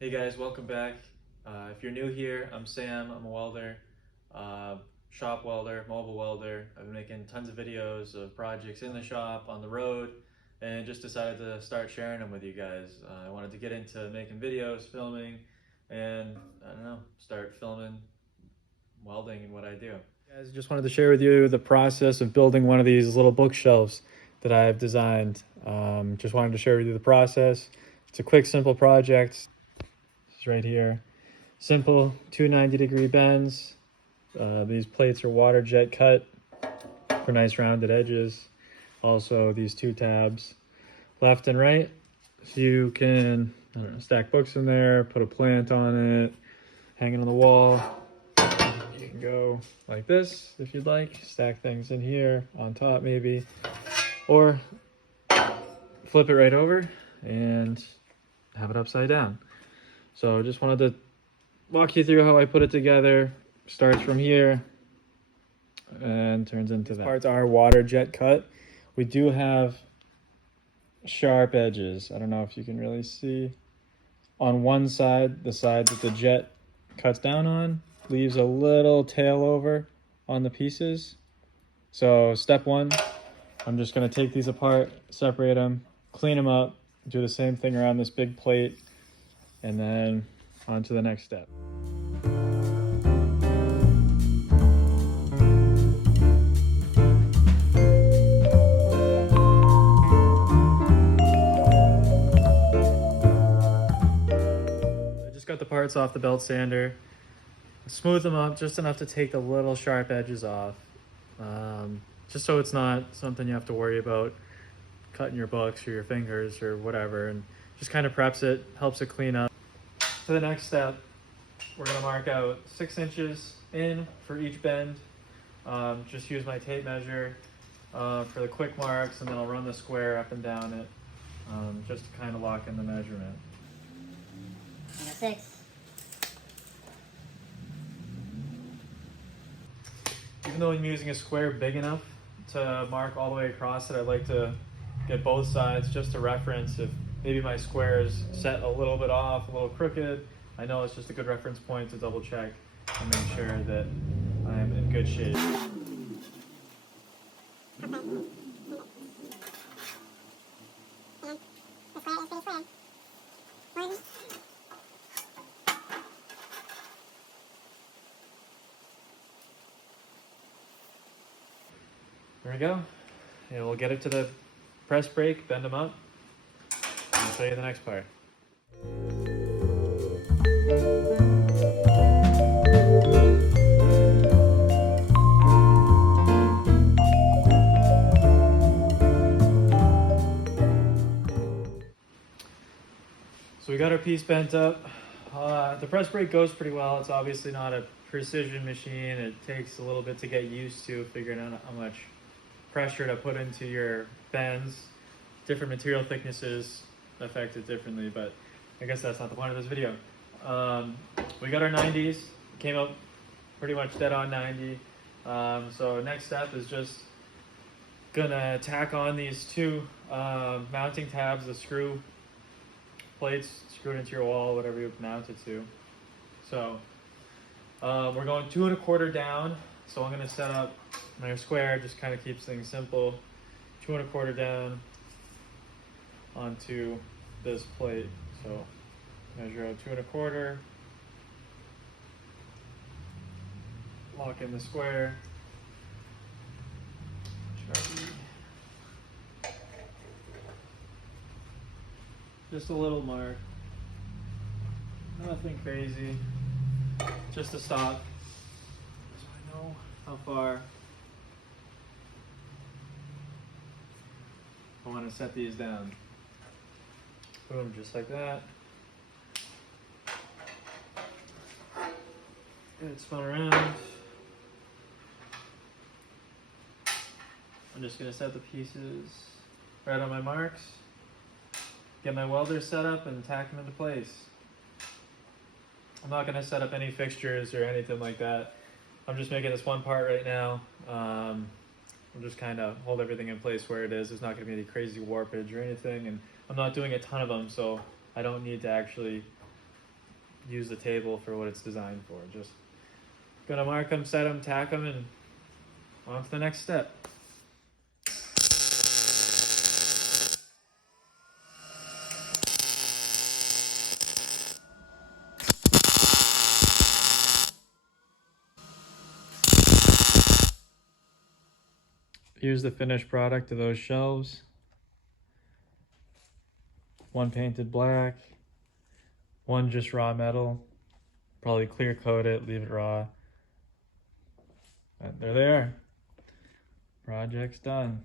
Hey guys, welcome back. If you're new here, I'm Sam. I'm a welder, uh, shop welder, mobile welder. I've been making tons of videos of projects in the shop, on the road, and just decided to start sharing them with you guys. I wanted to get into making videos, filming, and I don't know, start filming welding and what I do. Guys, just wanted to share with you the process of building one of these little bookshelves that I've designed. Just wanted to share with you the process. It's a quick, simple project. It's right here. Simple 290-degree bends. These plates are water jet cut for nice rounded edges. Also these two tabs, left and right. So you can, I don't know, stack books in there, put a plant on it, hang it on the wall. You can go like this if you'd like. Stack things in here, on top maybe. Or flip it right over and have it upside down. So just wanted to walk you through how I put it together. Starts from here and turns into that. These parts are water jet cut. We do have sharp edges. I don't know if you can really see. On one side, the side that the jet cuts down on, leaves a little tail over on the pieces. So step one, I'm just gonna take these apart, separate them, clean them up, do the same thing around this big plate, and then on to the next step. Got the parts off the belt sander, smooth them up just enough to take the little sharp edges off, just so it's not something you have to worry about cutting your books or your fingers or whatever, and just kind of preps it, helps it clean up. For the next step, we're going to mark out 6 inches in for each bend. Just use my tape measure for the quick marks, and then I'll run the square up and down it, just to kind of lock in the measurement. 6. Even though I'm using a square big enough to mark all the way across it, I like to get both sides just to reference if maybe my square is set a little bit off, a little crooked. I know it's just a good reference point to double check and make sure that I'm in good shape. There we go. And we'll get it to the press brake, bend them up, and I'll show you the next part. So we got our piece bent up. The press brake goes pretty well. It's obviously not a precision machine. It takes a little bit to get used to figuring out how much pressure to put into your bends. Different material thicknesses affect it differently, but I guess that's not the point of this video. We got our 90s, came up pretty much dead on 90. So next step is just gonna tack on these two mounting tabs, the screw plates screwed into your wall, whatever you mount it to. So we're going 2 1/4 down. So I'm gonna set up my square, just kind of keeps things simple. 2 1/4 down onto this plate. So measure out 2 1/4. Lock in the square. Sharpie. Just a little mark. Nothing crazy. Just to stop. So I know how far I want to set these down. Boom, just like that. Get it spun around. I'm just gonna set the pieces right on my marks. Get my welder set up and tack them into place. I'm not gonna set up any fixtures or anything like that. I'm just making this one part right now. I'll just kind of hold everything in place where it is. There's not gonna be any crazy warpage or anything, and I'm not doing a ton of them, so I don't need to actually use the table for what it's designed for. Just gonna mark them, set them, tack them, and on to the next step. Here's the finished product of those shelves. One painted black, one just raw metal. Probably clear coat it, leave it raw. And there they are. Project's done.